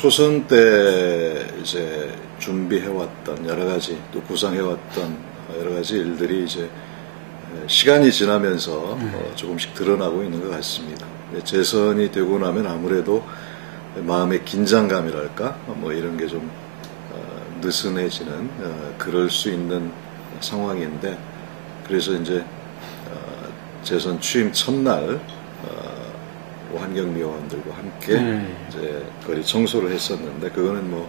초선 때 이제 준비해왔던 여러 가지 또 구상해왔던 여러 가지 일들이 이제 시간이 지나면서 조금씩 드러나고 있는 것 같습니다. 재선이 되고 나면 아무래도 마음의 긴장감이랄까 뭐 이런 게 좀 느슨해지는 그럴 수 있는 상황인데, 그래서 이제 재선 취임 첫날 환경미화원들과 함께 이제 거리 청소를 했었는데, 그거는 뭐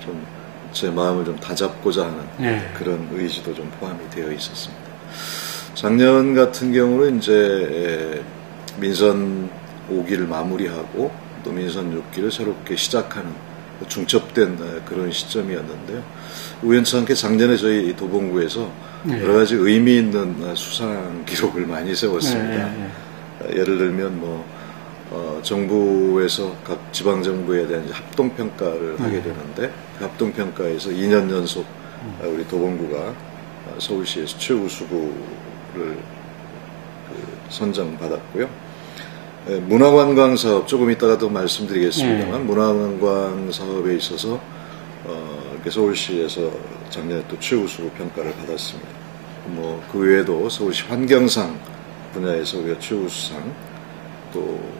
좀 제 마음을 좀 다잡고자 하는 그런 의지도 좀 포함이 되어 있었습니다. 작년 같은 경우는 이제 민선 5기를 마무리하고 또 민선 6기를 새롭게 시작하는 중첩된 그런 시점이었는데요. 우연찮게 작년에 저희 도봉구에서 여러 가지 의미 있는 수상 기록을 많이 세웠습니다. 예를 들면 뭐 정부에서 각 지방정부에 대한 합동평가를 하게 되는데, 그 합동평가에서 2년 연속 우리 도봉구가 서울시에서 최우수구를 선정받았고요. 문화관광 사업, 조금 이따가 또 말씀드리겠습니다만, 문화관광 사업에 있어서 서울시에서 작년에 또 최우수 평가를 받았습니다. 뭐 그 외에도 서울시 환경상 분야에서 우리가 최우수상, 또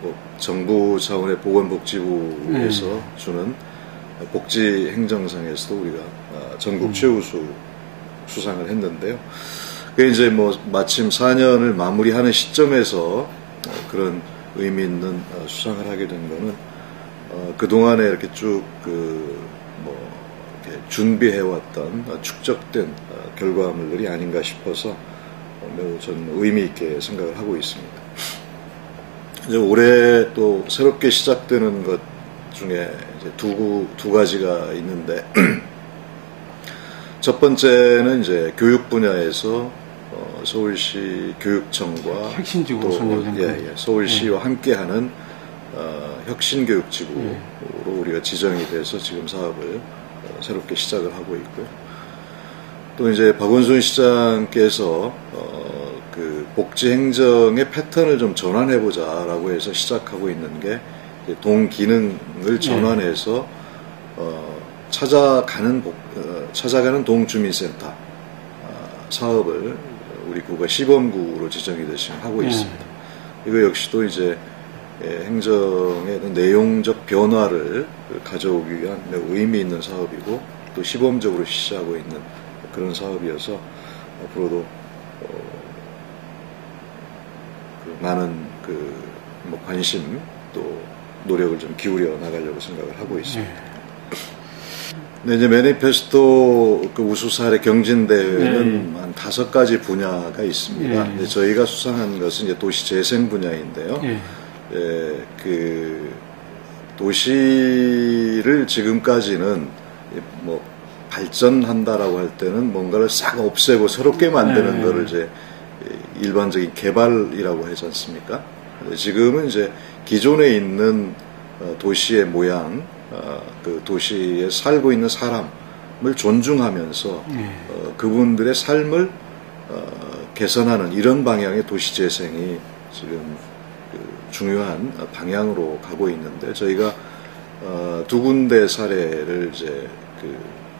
뭐 정부 차원의 보건복지부에서 주는 복지행정상에서도 우리가 전국 최우수 수상을 했는데요. 그게 이제 뭐 마침 4년을 마무리하는 시점에서 그런 의미 있는 수상을 하게 된 거는 그동안에 이렇게 쭉 이렇게 준비해왔던 축적된 결과물들이 아닌가 싶어서 매우 저는 의미 있게 생각을 하고 있습니다. 이제 올해 또 새롭게 시작되는 것 중에 이제 두 가지가 있는데, 첫 번째는 이제 교육 분야에서 서울시 교육청과 혁신지구로 또 서울시와 함께하는 혁신교육지구로 우리가 지정이 돼서 지금 사업을 새롭게 시작을 하고 있고요. 또 이제 박원순 시장께서 그 복지행정의 패턴을 좀 전환해보자라고 해서 시작하고 있는 게 동기능을 전환해서 찾아가는 동주민센터 사업을 우리 구가 시범구로 지정이 돼서 하고 있습니다. 이거 역시도 이제 행정의 내용적 변화를 가져오기 위한 매우 의미 있는 사업이고, 또 시범적으로 시작하고 있는 그런 사업이어서 앞으로도 많은 뭐 관심 또 노력을 좀 기울여 나가려고 생각을 하고 있습니다. 네, 이제 매니페스토 우수 사례 경진대회는 한 5가지 분야가 있습니다. 저희가 수상한 것은 이제 도시 재생 분야인데요. 그 도시를 지금까지는 뭐 발전한다라고 할 때는 뭔가를 싹 없애고 새롭게 만드는 거를 이제 일반적인 개발이라고 하지 않습니까? 지금은 이제 기존에 있는 도시의 모양, 그 도시에 살고 있는 사람을 존중하면서 그분들의 삶을 개선하는 이런 방향의 도시 재생이 지금 중요한 방향으로 가고 있는데, 저희가 두 군데 사례를 이제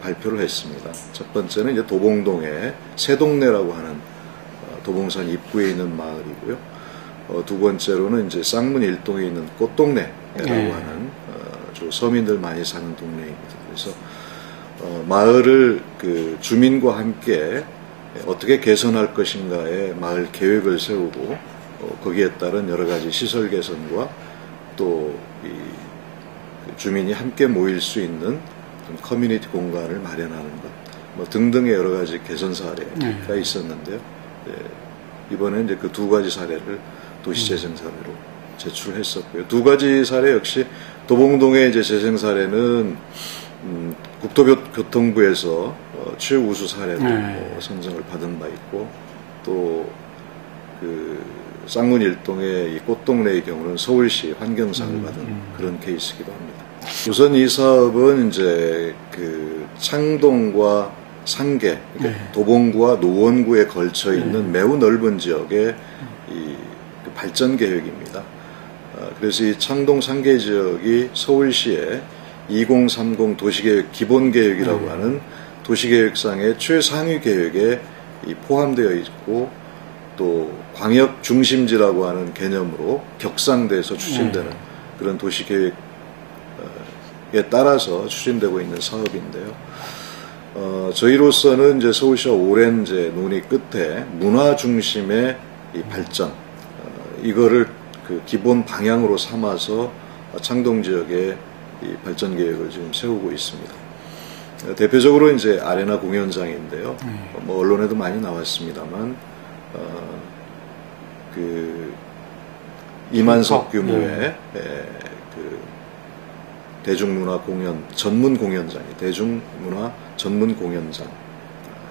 발표를 했습니다. 첫 번째는 이제 도봉동의 새동네라고 하는 도봉산 입구에 있는 마을이고요. 두 번째로는 이제 쌍문 일동에 있는 꽃동네라고 하는 주 서민들 많이 사는 동네입니다. 그래서 마을을 그 주민과 함께 어떻게 개선할 것인가의 마을 계획을 세우고 거기에 따른 여러 가지 시설 개선과 또 이 주민이 함께 모일 수 있는 커뮤니티 공간을 마련하는 것, 뭐 등등의 여러 가지 개선 사례가 있었는데요. 이번에 이제 그 2가지 사례를 도시재생 사례로 제출했었고요. 2가지 사례 역시 도봉동의 이제 재생 사례는 국토교통부에서 최우수 사례로 선정을 받은 바 있고, 또 그 쌍문 일동의 이 꽃동네의 경우는 서울시 환경상을 받은 그런 케이스이기도 합니다. 우선 이 사업은 이제 그 창동과 상계, 그러니까 도봉구와 노원구에 걸쳐 있는 매우 넓은 지역의 이 발전 계획입니다. 그래서 이 창동 상계 지역이 서울시의 2030 도시계획 기본계획이라고 하는 도시계획상의 최상위 계획에 포함되어 있고 또 광역 중심지라고 하는 개념으로 격상돼서 추진되는 그런 도시계획에 따라서 추진되고 있는 사업인데요. 저희로서는 이제 서울시와 오랜 이제 논의 끝에 문화 중심의 이 발전, 이거를 그 기본 방향으로 삼아서 창동 지역의 이 발전 계획을 지금 세우고 있습니다. 대표적으로 이제 아레나 공연장인데요. 뭐 언론에도 많이 나왔습니다만, 그 2만석 규모의 그 대중문화 공연 전문 공연장이 대중문화 전문 공연장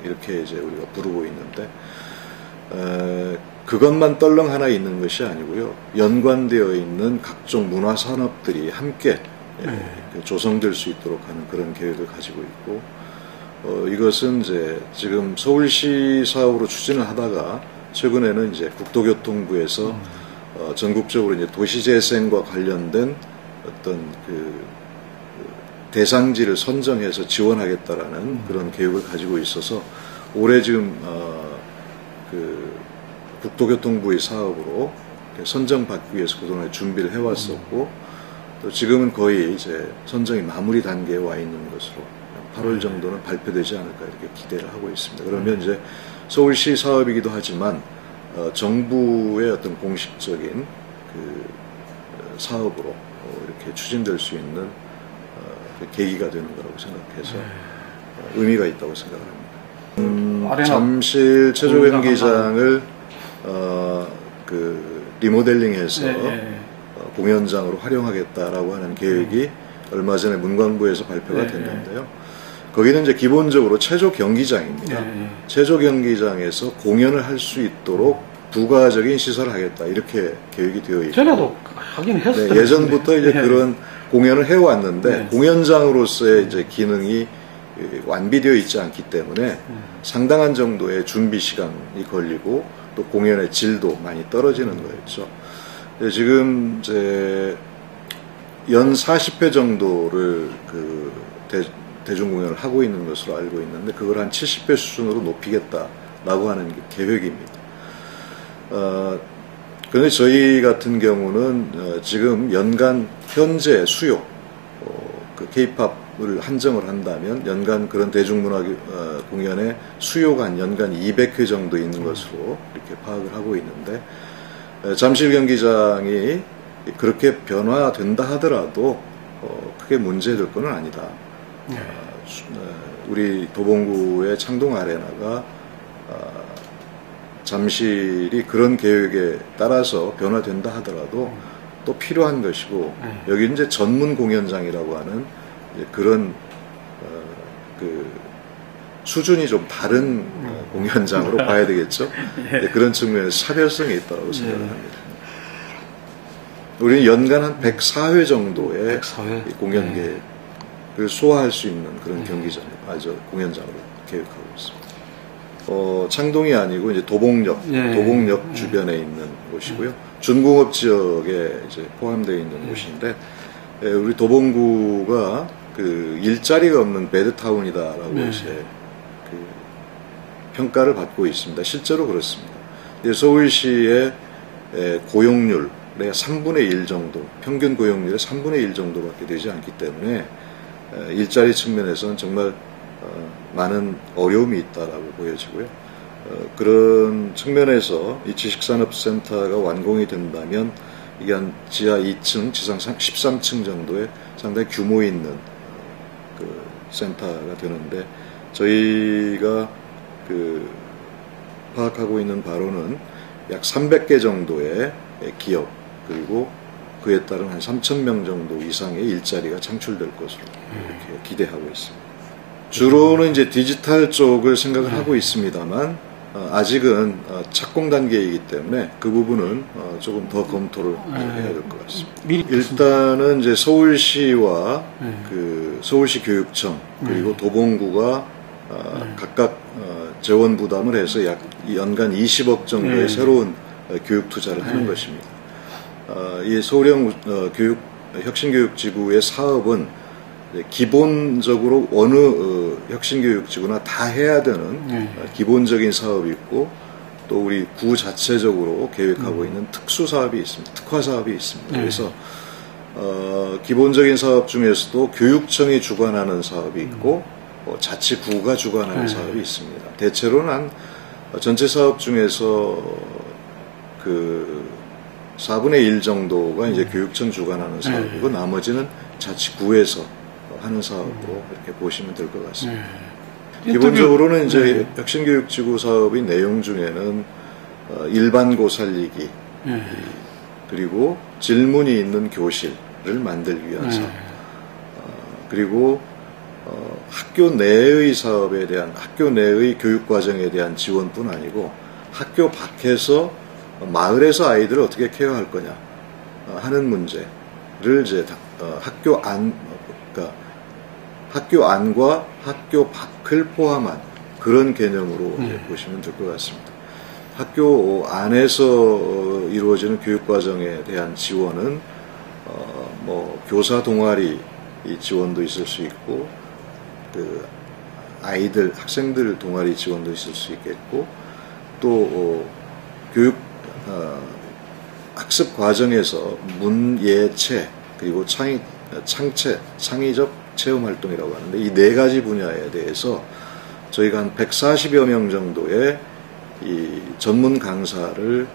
이렇게 이제 우리가 부르고 있는데, 그것만 떨렁 하나 있는 것이 아니고요. 연관되어 있는 각종 문화 산업들이 함께 조성될 수 있도록 하는 그런 계획을 가지고 있고, 이것은 이제 지금 서울시 사업으로 추진을 하다가 최근에는 이제 국토교통부에서 전국적으로 이제 도시재생과 관련된 어떤 그 대상지를 선정해서 지원하겠다라는 그런 계획을 가지고 있어서 올해 지금 그 국토교통부의 사업으로 선정받기 위해서 그동안 준비를 해왔었고, 또 지금은 거의 이제 선정이 마무리 단계에 와 있는 것으로 8월 정도는 발표되지 않을까 이렇게 기대를 하고 있습니다. 그러면 이제 서울시 사업이기도 하지만 정부의 어떤 공식적인 그 사업으로 이렇게 추진될 수 있는 계기가 되는 거라고 생각해서 의미가 있다고 생각합니다. 잠실 체조 경기장을 그 리모델링해서 공연장으로 활용하겠다라고 하는 계획이 얼마 전에 문광부에서 발표가 됐는데요. 거기는 이제 기본적으로 체조 경기장입니다. 체조 경기장에서 공연을 할 수 있도록 부가적인 시설을 하겠다 이렇게 계획이 되어 있고, 전에도 하긴 했어요. 네, 예전부터 이제 그런 공연을 해왔는데 공연장으로서의 이제 기능이 완비되어 있지 않기 때문에 상당한 정도의 준비 시간이 걸리고 또 공연의 질도 많이 떨어지는 거였죠. 지금 이제 연 40회 정도를 그 대중공연을 하고 있는 것으로 알고 있는데, 그걸 한 70회 수준으로 높이겠다라고 하는 게 계획입니다. 그런데 저희 같은 경우는 지금 연간 현재 수요, 그 K-팝을 한정을 한다면 연간 그런 대중문화 공연의 수요가 한 연간 200회 정도 있는 것으로 이렇게 파악을 하고 있는데, 잠실 경기장이 그렇게 변화된다 하더라도 크게 문제될 건 아니다. 우리 도봉구의 창동 아레나가 잠실이 그런 계획에 따라서 변화된다 하더라도 또 필요한 것이고, 여기 이제 전문 공연장이라고 하는 그런 그 수준이 좀 다른 공연장으로 봐야 되겠죠. 그런 측면에서 차별성이 있다고 생각합니다. 우리는 연간 한 104회 정도의 공연 계획을 소화할 수 있는 그런 경기장, 공연장으로 계획하고 있습니다. 창동이 아니고 이제 도봉역 주변에 있는 곳이고요. 준공업 지역에 이제 포함되어 있는 곳인데, 우리 도봉구가 그 일자리가 없는 배드타운이다라고 이제 그 평가를 받고 있습니다. 실제로 그렇습니다. 서울시의 고용률의 3분의 1 정도, 평균 고용률의 3분의 1 정도밖에 되지 않기 때문에 일자리 측면에서는 정말 많은 어려움이 있다라고 보여지고요. 그런 측면에서 이 지식산업센터가 완공이 된다면 이게 한 지하 2층, 지상 13층 정도의 상당히 규모 있는 그 센터가 되는데, 저희가 그 파악하고 있는 바로는 약 300개 정도의 기업, 그리고 그에 따른 한 3,000명 정도 이상의 일자리가 창출될 것으로 이렇게 기대하고 있습니다. 주로는 이제 디지털 쪽을 생각을 하고 있습니다만, 아직은 착공 단계이기 때문에 그 부분은 조금 더 검토를 해야 될 것 같습니다. 일단은 이제 서울시와 그 서울시 교육청 그리고 도봉구가 각각 재원 부담을 해서 약 연간 20억 정도의 새로운 교육 투자를 하는 것입니다. 이 서울형 혁신교육지구의 사업은 기본적으로 어느 혁신교육지구나 다 해야 되는 기본적인 사업이 있고, 또 우리 구 자체적으로 계획하고 있는 특수 사업이 있습니다. 특화 사업이 있습니다. 그래서 기본적인 사업 중에서도 교육청이 주관하는 사업이 있고 자치구가 주관하는 사업이 있습니다. 대체로는 한 전체 사업 중에서 그 4분의 1 정도가 이제 교육청 주관하는 사업이고 나머지는 자치구에서 하는 사업으로 이렇게 보시면 될 것 같습니다. 기본적으로는 이제 혁신교육지구 사업의 내용 중에는 일반고 살리기, 그리고 질문이 있는 교실을 만들기 위한 사업, 그리고 학교 내의 사업에 대한, 학교 내의 교육과정에 대한 지원뿐 아니고 학교 밖에서 마을에서 아이들을 어떻게 케어할 거냐 하는 문제를 이제 학교 안, 그러니까 학교 안과 학교 밖을 포함한 그런 개념으로 이제 보시면 될 것 같습니다. 학교 안에서 이루어지는 교육과정에 대한 지원은 뭐 교사 동아리 지원도 있을 수 있고, 그 아이들 학생들 동아리 지원도 있을 수 있겠고, 또 교육 학습 과정에서 문예체 그리고 창의적 체험 활동이라고 하는데, 이 네 가지 분야에 대해서 저희가 한 140여 명 정도의 이 전문 강사를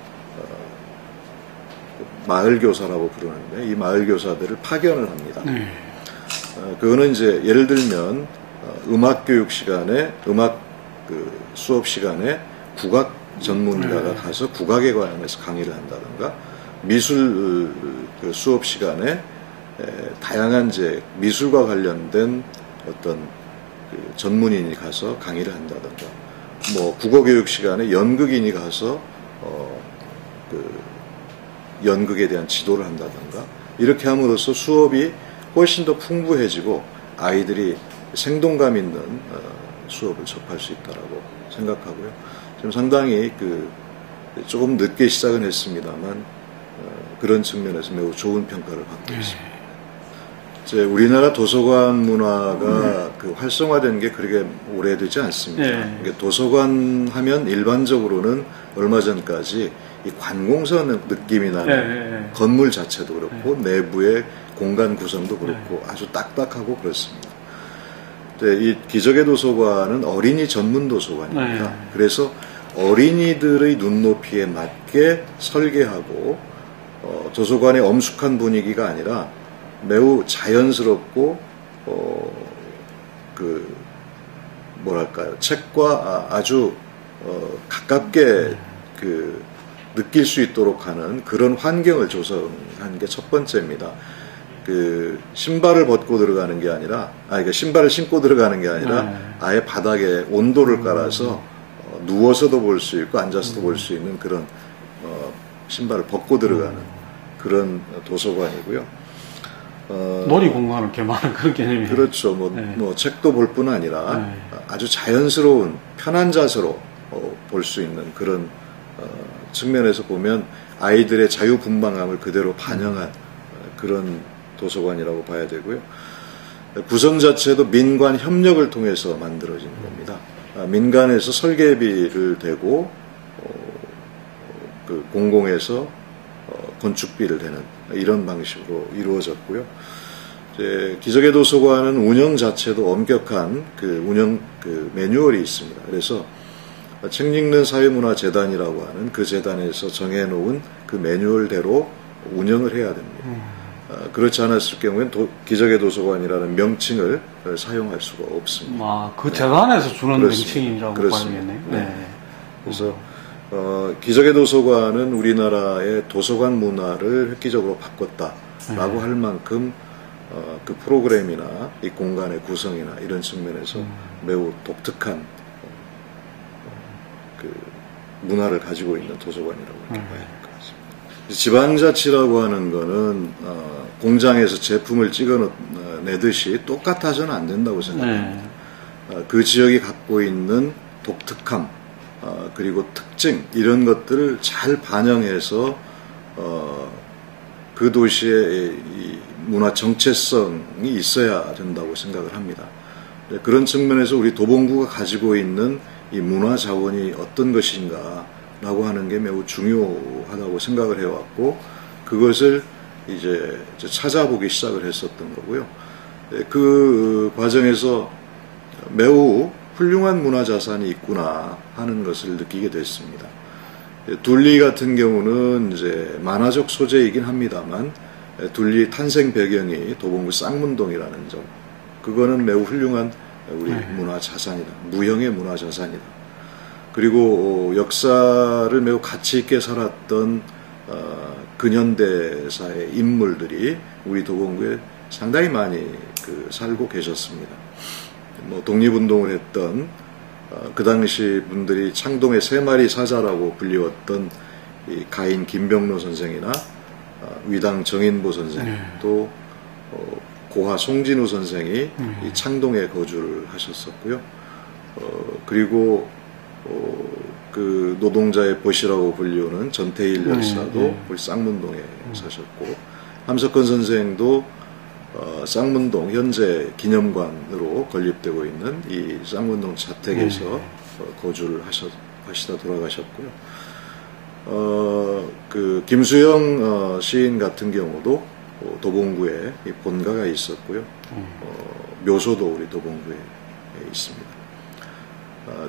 마을 교사라고 부르는데, 이 마을 교사들을 파견을 합니다. 그거는 이제 예를 들면 음악 교육 시간에, 음악 그 수업 시간에 국악 전문가가 가서 국악에 관해서 강의를 한다든가, 미술 그 수업 시간에 다양한 이제 미술과 관련된 어떤 그 전문인이 가서 강의를 한다든가, 뭐 국어교육 시간에 연극인이 가서 그 연극에 대한 지도를 한다든가, 이렇게 함으로써 수업이 훨씬 더 풍부해지고 아이들이 생동감 있는 수업을 접할 수 있다라고 생각하고요. 지금 상당히 그 조금 늦게 시작은 했습니다만 그런 측면에서 매우 좋은 평가를 받고 있습니다. 이제 우리나라 도서관 문화가 그 활성화된 게 그렇게 오래되지 않습니다. 그러니까 도서관 하면 일반적으로는 얼마 전까지 이 관공서 느낌이 나는 건물 자체도 그렇고 내부의 공간 구성도 그렇고 아주 딱딱하고 그렇습니다. 이 기적의 도서관은 어린이 전문 도서관입니다. 그래서 어린이들의 눈높이에 맞게 설계하고 도서관의 엄숙한 분위기가 아니라 매우 자연스럽고 그 뭐랄까요, 책과 아주 가깝게 그 느낄 수 있도록 하는 그런 환경을 조성하는 게 첫 번째입니다. 그 신발을 벗고 들어가는 게 아니라, 그러니까 신발을 신고 들어가는 게 아니라 아예 바닥에 온도를 깔아서 누워서도 볼 수 있고 앉아서도 볼 수 있는 그런 신발을 벗고 들어가는 그런 도서관이고요. 놀이 공간을 개방하는 그런 개념이에요. 그렇죠. 뭐 책도 볼 뿐 아니라 아주 자연스러운 편한 자세로 볼 수 있는 그런 측면에서 보면 아이들의 자유분방함을 그대로 반영한 그런 도서관이라고 봐야 되고요. 구성 자체도 민관 협력을 통해서 만들어진 겁니다. 민간에서 설계비를 대고 그 공공에서 건축비를 대는 이런 방식으로 이루어졌고요. 이제 기적의 도서관은 운영 자체도 엄격한 그 운영 그 매뉴얼이 있습니다. 그래서 책 읽는 사회문화재단이라고 하는 그 재단에서 정해놓은 그 매뉴얼대로 운영을 해야 됩니다. 그렇지 않았을 경우에는 기적의 도서관이라는 명칭을 사용할 수가 없습니다. 그 재단에서 주는 그렇습니다. 명칭이라고 봐야겠네요. 네. 그래서 기적의 도서관은 우리나라의 도서관 문화를 획기적으로 바꿨다라고 할 만큼 그 프로그램이나 이 공간의 구성이나 이런 측면에서 매우 독특한 그 문화를 가지고 있는 도서관이라고 이렇게 봐야 될 것 같습니다. 지방자치라고 하는 거는 공장에서 제품을 찍어내듯이 똑같아서는 안 된다고 생각합니다. 그 지역이 갖고 있는 독특함, 그리고 특징 이런 것들을 잘 반영해서 그 도시의 이 문화 정체성이 있어야 된다고 생각을 합니다. 그런 측면에서 우리 도봉구가 가지고 있는 이 문화 자원이 어떤 것인가라고 하는 게 매우 중요하다고 생각을 해왔고, 그것을 이제 찾아보기 시작을 했었던 거고요. 그 과정에서 매우 훌륭한 문화 자산이 있구나 하는 것을 느끼게 됐습니다. 둘리 같은 경우는 이제 만화적 소재이긴 합니다만, 둘리 탄생 배경이 도봉구 쌍문동이라는 점, 그거는 매우 훌륭한 우리 문화 자산이다. 무형의 문화 자산이다. 그리고 역사를 매우 가치 있게 살았던 근현대사의 인물들이 우리 도봉구에 상당히 많이 살고 계셨습니다. 뭐 독립운동을 했던 그 당시 분들이 창동의 세 마리 사자라고 불리웠던 이 가인 김병로 선생이나 위당 정인보 선생, 또 고화 송진우 선생이 이 창동에 거주를 하셨었고요. 그리고 그 노동자의 벗이라고 불리우는 전태일 열사도 우리 쌍문동에 사셨고, 함석헌 선생도 쌍문동 현재 기념관으로 건립되고 있는 이 쌍문동 자택에서 거주를 하시다 돌아가셨고요. 그 김수영 시인 같은 경우도 도봉구에 본가가 있었고요. 묘소도 우리 도봉구에 있습니다.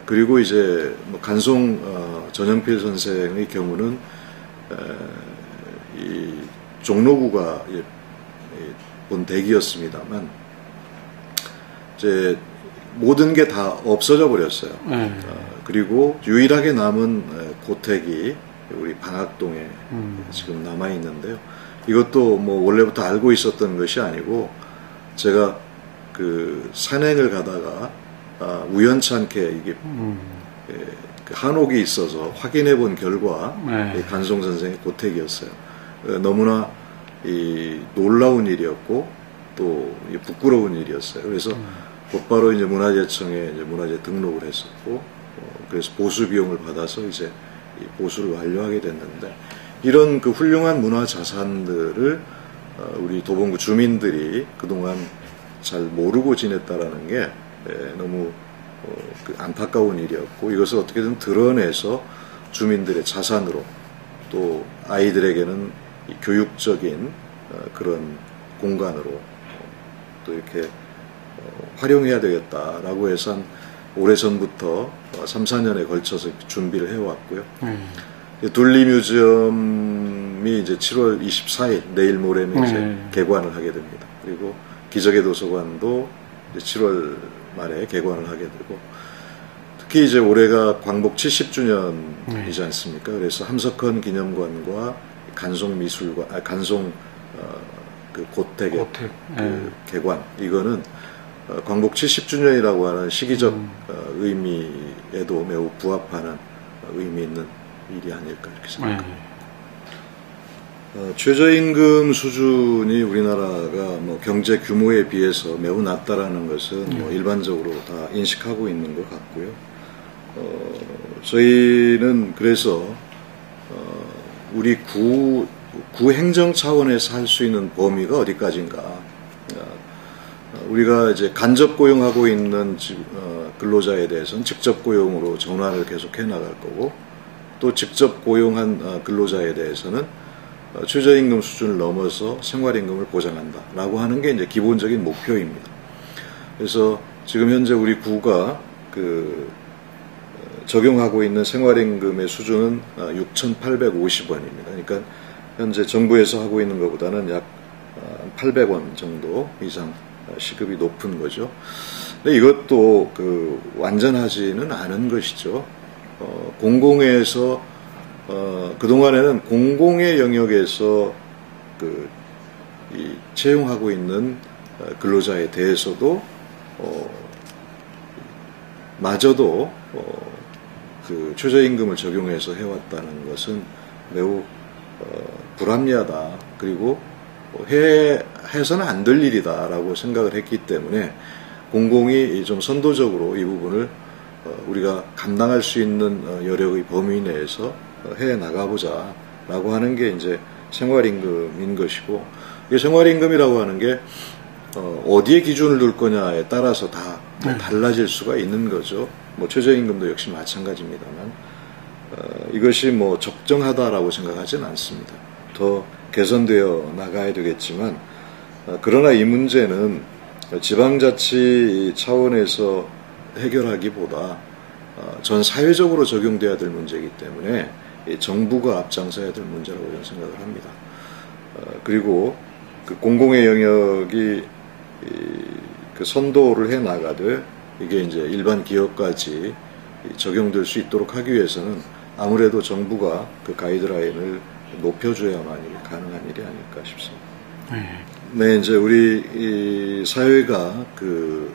그리고 이제 뭐 간송 전영필 선생의 경우는 이 종로구가 본댁이었습니다만 이제 모든 게 다 없어져 버렸어요. 그리고 유일하게 남은 고택이 우리 방학동에 지금 남아 있는데요. 이것도 뭐 원래부터 알고 있었던 것이 아니고, 제가 그 산행을 가다가 우연찮게 이게 그 한옥이 있어서 확인해 본 결과 간송 선생의 고택이었어요. 너무나 이 놀라운 일이었고 또 부끄러운 일이었어요. 그래서 곧바로 이제 문화재청에 이제 문화재 등록을 했었고, 그래서 보수 비용을 받아서 이제 이 보수를 완료하게 됐는데, 이런 그 훌륭한 문화 자산들을 우리 도봉구 주민들이 그동안 잘 모르고 지냈다라는 게 너무 그 안타까운 일이었고, 이것을 어떻게든 드러내서 주민들의 자산으로, 또 아이들에게는 이 교육적인 그런 공간으로 또 이렇게 활용해야 되겠다라고 해서 한 오래전부터 3, 4년에 걸쳐서 준비를 해왔고요. 둘리 뮤지엄이 이제 7월 24일 내일 모레면 이제 개관을 하게 됩니다. 그리고 기적의 도서관도 이제 7월 말에 개관을 하게 되고, 특히 이제 올해가 광복 70주년이지 않습니까? 그래서 함석헌 기념관과 간송 미술관, 간송 그 고택의 그 개관, 이거는 광복 70주년이라고 하는 시기적 의미에도 매우 부합하는 의미 있는 일이 아닐까 이렇게 생각합니다. 최저임금 수준이 우리나라가 뭐 경제 규모에 비해서 매우 낮다라는 것은 뭐 일반적으로 다 인식하고 있는 것 같고요. 저희는 그래서 우리 구 행정 차원에서 할 수 있는 범위가 어디까지인가. 우리가 이제 간접 고용하고 있는 근로자에 대해서는 직접 고용으로 전환을 계속 해 나갈 거고, 또 직접 고용한 근로자에 대해서는 최저임금 수준을 넘어서 생활임금을 보장한다라고 하는 게 이제 기본적인 목표입니다. 그래서 지금 현재 우리 구가 적용하고 있는 생활임금의 수준은 6,850원입니다. 그러니까 현재 정부에서 하고 있는 것보다는 약 800원 정도 이상 시급이 높은 거죠. 근데 이것도 완전하지는 않은 것이죠. 공공에서 그동안에는 공공의 영역에서 채용하고 있는 근로자에 대해서도 마저도 최저임금을 적용해서 해왔다는 것은 매우 불합리하다. 그리고 해서는 안 될 일이다라고 생각을 했기 때문에 공공이 좀 선도적으로 이 부분을 우리가 감당할 수 있는 여력의 범위 내에서 해 나가보자라고 하는 게 이제 생활임금인 것이고, 이 생활임금이라고 하는 게 어디에 기준을 둘 거냐에 따라서 다 달라질 수가 있는 거죠. 뭐 최저임금도 역시 마찬가지입니다만 이것이 뭐 적정하다라고 생각하지는 않습니다. 더 개선되어 나가야 되겠지만 그러나 이 문제는 지방자치 차원에서 해결하기보다 전 사회적으로 적용돼야 될 문제이기 때문에 정부가 앞장서야 될 문제라고 저는 생각을 합니다. 그리고 그 공공의 영역이 그 선도를 해 나가되 이게 이제 일반 기업까지 적용될 수 있도록 하기 위해서는 아무래도 정부가 그 가이드라인을 높여줘야만이 가능한 일이 아닐까 싶습니다. 네, 이제 우리 이 사회가 그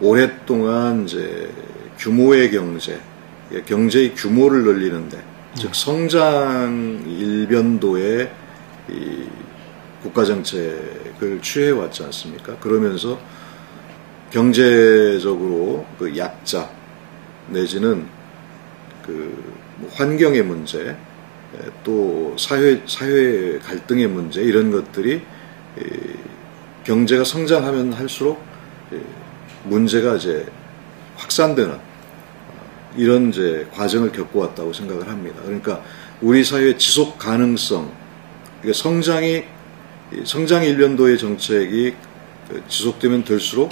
오랫동안 이제 규모의 경제의 규모를 늘리는데, 즉 성장 일변도의 이 국가 정책을 취해 왔지 않습니까? 그러면서 경제적으로 그 약자 내지는 그 환경의 문제, 또 사회 갈등의 문제, 이런 것들이 경제가 성장하면 할수록 문제가 이제 확산되는 이런 이제 과정을 겪어왔다고 생각을 합니다. 그러니까 우리 사회의 지속 가능성, 성장 일변도의 정책이 지속되면 될수록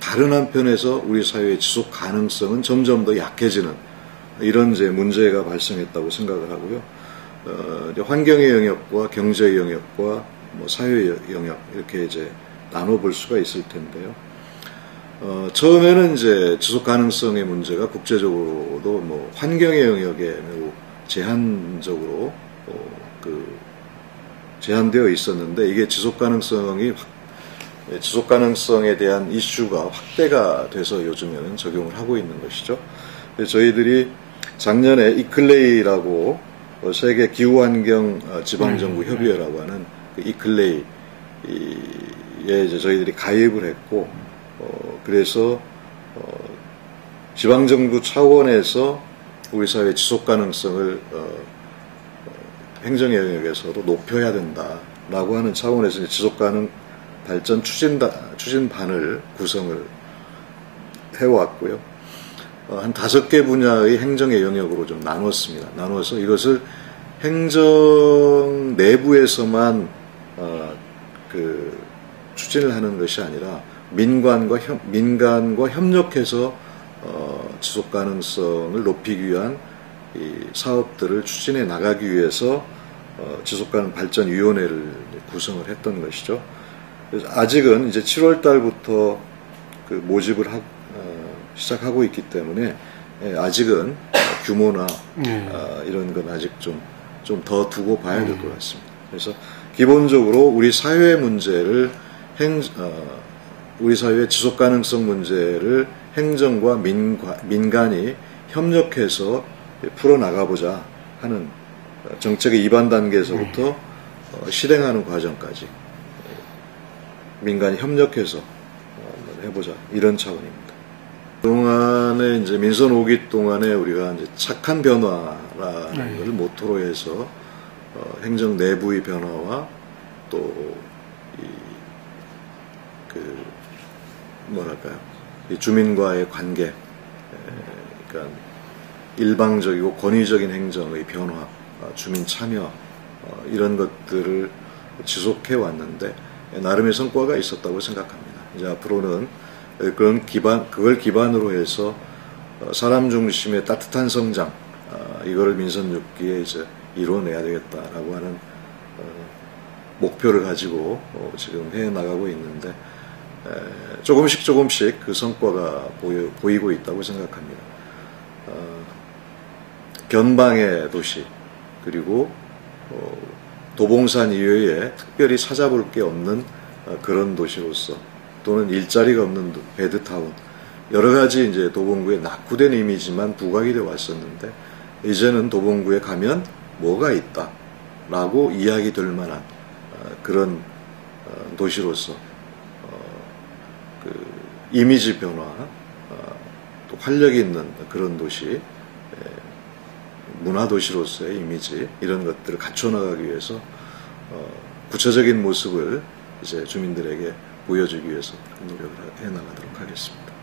다른 한편에서 우리 사회의 지속 가능성은 점점 더 약해지는 이런 이제 문제가 발생했다고 생각을 하고요. 환경의 영역과 경제의 영역과 뭐 사회의 영역 이렇게 이제 나눠볼 수가 있을 텐데요. 처음에는 이제 지속 가능성의 문제가 국제적으로도 뭐 환경의 영역에 매우 제한적으로 제한되어 있었는데, 이게 지속 가능성에 대한 이슈가 확대가 돼서 요즘에는 적용을 하고 있는 것이죠. 저희들이 작년에 이클레이라고 세계 기후환경 지방정부 협의회라고 하는 그 이클레이에 이제 저희들이 가입을 했고, 그래서 지방정부 차원에서 우리 사회 지속 가능성을 행정 영역에서도 높여야 된다라고 하는 차원에서 지속가능 발전 추진반을 구성을 해왔고요. 한 5개 분야의 행정의 영역으로 좀 나눴습니다. 나눠서 이것을 행정 내부에서만 그 추진을 하는 것이 아니라 민간과 협력해서 지속 가능성을 높이기 위한 이 사업들을 추진해 나가기 위해서 지속가능 발전위원회를 구성을 했던 것이죠. 그래서 아직은 이제 7월 달부터 그 모집을 시작하고 있기 때문에 아직은 규모나 이런 건 아직 좀 더 두고 봐야 될 것 같습니다. 그래서 기본적으로 우리 사회 문제를 우리 사회의 지속 가능성 문제를 행정과 민간이 협력해서 풀어나가보자 하는 정책의 입안 단계에서부터 실행하는 과정까지 민간이 협력해서 해보자, 이런 차원입니다. 그동안에 이제 민선 5기 동안에 우리가 이제 착한 변화라는 것을 모토로 해서 행정 내부의 변화와 또 이 주민과의 관계, 그러니까 일방적이고 권위적인 행정의 변화, 주민 참여, 이런 것들을 지속해 왔는데 나름의 성과가 있었다고 생각합니다. 이제 앞으로는 그걸 기반으로 해서 사람 중심의 따뜻한 성장, 이거를 민선 6기에 이제 이루어내야 되겠다라고 하는 목표를 가지고 지금 해 나가고 있는데, 조금씩 그 성과가 보이고 있다고 생각합니다. 견방의 도시, 그리고 도봉산 이외에 특별히 찾아볼 게 없는 그런 도시로서, 또는 일자리가 없는 베드타운, 여러 가지 이제 도봉구에 낙후된 이미지만 부각이 되어 왔었는데, 이제는 도봉구에 가면 뭐가 있다라고 이야기 될 만한 그런 도시로서 그 이미지 변화, 또 활력 있는 그런 도시, 문화 도시로서의 이미지, 이런 것들을 갖춰나가기 위해서 구체적인 모습을 이제 주민들에게 보여주기 위해서 노력을 해 나가도록 하겠습니다.